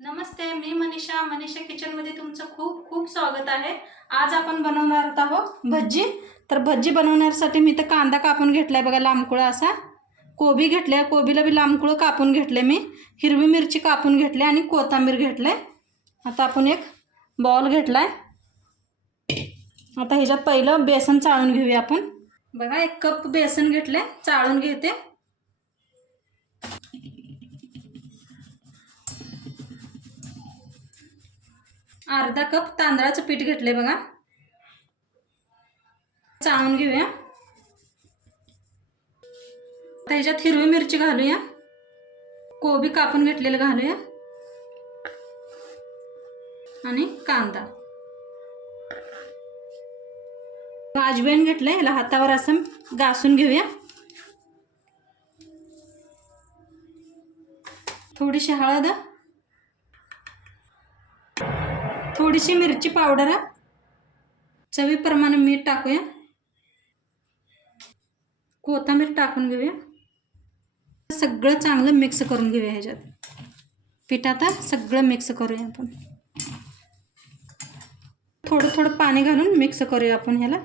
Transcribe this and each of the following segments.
नमस्ते, मी मनीषा किचनमध्ये तुमचं खूप खूप स्वागत आहे। आज आपण बनवणार आहोत भज्जी। तर भज्जी बनवण्यासाठी मी तर कांदा कापून घेतलाय बघा, लांबकुळा असा। कोबी घेतले, कोबीला बी लांबकुळ कापून घेतले मी। हिरवी मिरची कापून घेतली आणि कोथिंबीर घेतले। आता आपण एक बाउल घेतलाय। आता ह्याच्यात पहिलं बेसन चाळून घेऊया आपण। बघा, 1 कप बेसन घेतले, चाळून घेते। अर्धा कप तांदळाचं पीठ घेतले बघा, चाळून घेऊया। आता ह्याच्यात हिरवी मिरची घालूया, कोबी कापून घेतलेलं घालूया आणि कांदा। अजवाइन घेतले, याला हातावर असं घासून घेऊया। थोडीशी हळद, थोडीशी मिरची पावडर, चवीप्रमाणे मीठ टाकूया। कोथिंबीर टाकून घेऊया। सगळं चांगलं मिक्स करून घेऊया। ह्याच्यात पिठात सगळं मिक्स करूया आपण। थोडं थोडं पाणी घालून मिक्स करूया आपण ह्याला।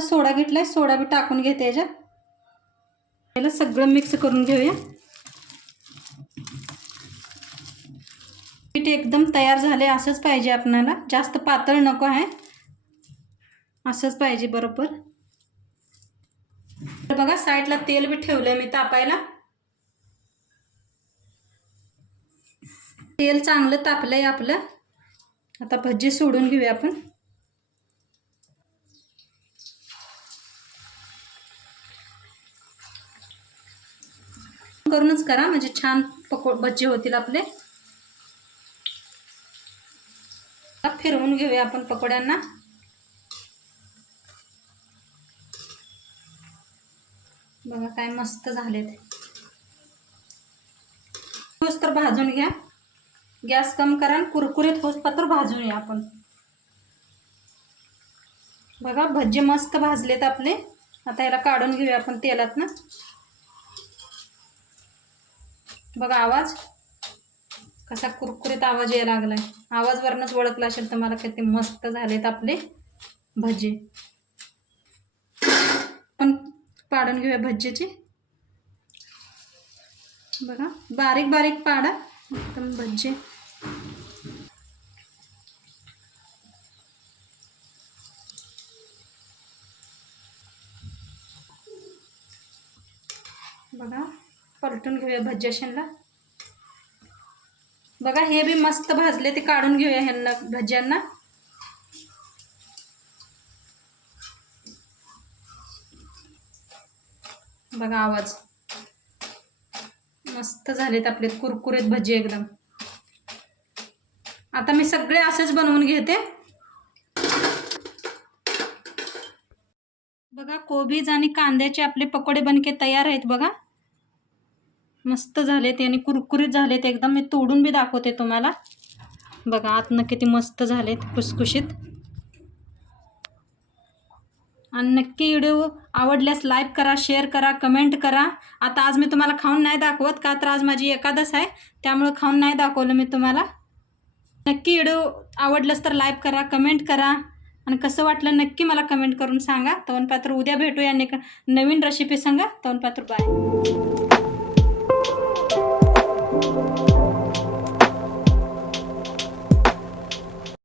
सोडा घेतलाय, सोडा बी टाकून घेते ह्याच्यात। याला सगळं मिक्स करून घेऊया। पीठ एकदम तयार झाले, असंच पाहिजे आपल्याला, जास्त पातळ नको आहे, असंच पाहिजे बरोबर। तर बघा, साईडला तेल बी ठेवलंय मी तापायला। तेल चांगलं तापलंय आपलं। आता भज्जी सोडून घेऊया आपण। करूनच करा, म्हणजे छान भज्जी होतील आपले। फिरवून घेऊया आपण पकोड्यांना। बघा काय मस्त झालेत। होस तर भाजून घ्या, गॅस कम करा, कुरकुरीत होस पात्र भाजून घ्या आपण। बघा, भज्जी मस्त भाजलेत आपले। आता याला काढून घेऊया आपण तेलात ना। बघा आवाज कसा कुरकुरीत आवाज यायला लागलाय। आवाज वरनच ओळखला असेल तुम्हाला किती मस्त झालेत आपले भज्जी। पण पाडून घेऊया भज्जीची। बघा, बारीक बारीक पाडा एकदम भज्जी। बघा, पलटून घेऊया भज्याशनला। बघा, हे बी मस्त भाजले, ते काढून घेऊया ह्यांना भज्यांना। बघा आवाज मस्त झालेत आपले कुरकुरीत भजी एकदम। आता मी सगळे असेच बनवून घेते। बघा, कोबीज आणि कांद्याचे आपले पकोडे बनके तयार आहेत बघा। मस्त झालेत आणि कुरकुरीत झालेत एकदम। मी तोडून बी दाखवते तुम्हाला। बघा आतनं किती मस्त झालेत, खुसखुशीत। आणि नक्की व्हिडिओ आवडल्यास लाईक करा, शेअर करा, कमेंट करा। आता आज मी तुम्हाला खाऊन नाही दाखवत, का तर आज माझी एकादश आहे, त्यामुळे खाऊन नाही दाखवलं मी तुम्हाला। नक्की व्हिडिओ आवडल्यास तर लाईक करा, कमेंट करा, आणि कसं वाटलं नक्की मला कमेंट करून सांगा। तवनपात्र उद्या भेटूया नवीन रेसिपी सांगा। तवनपात्र बाय।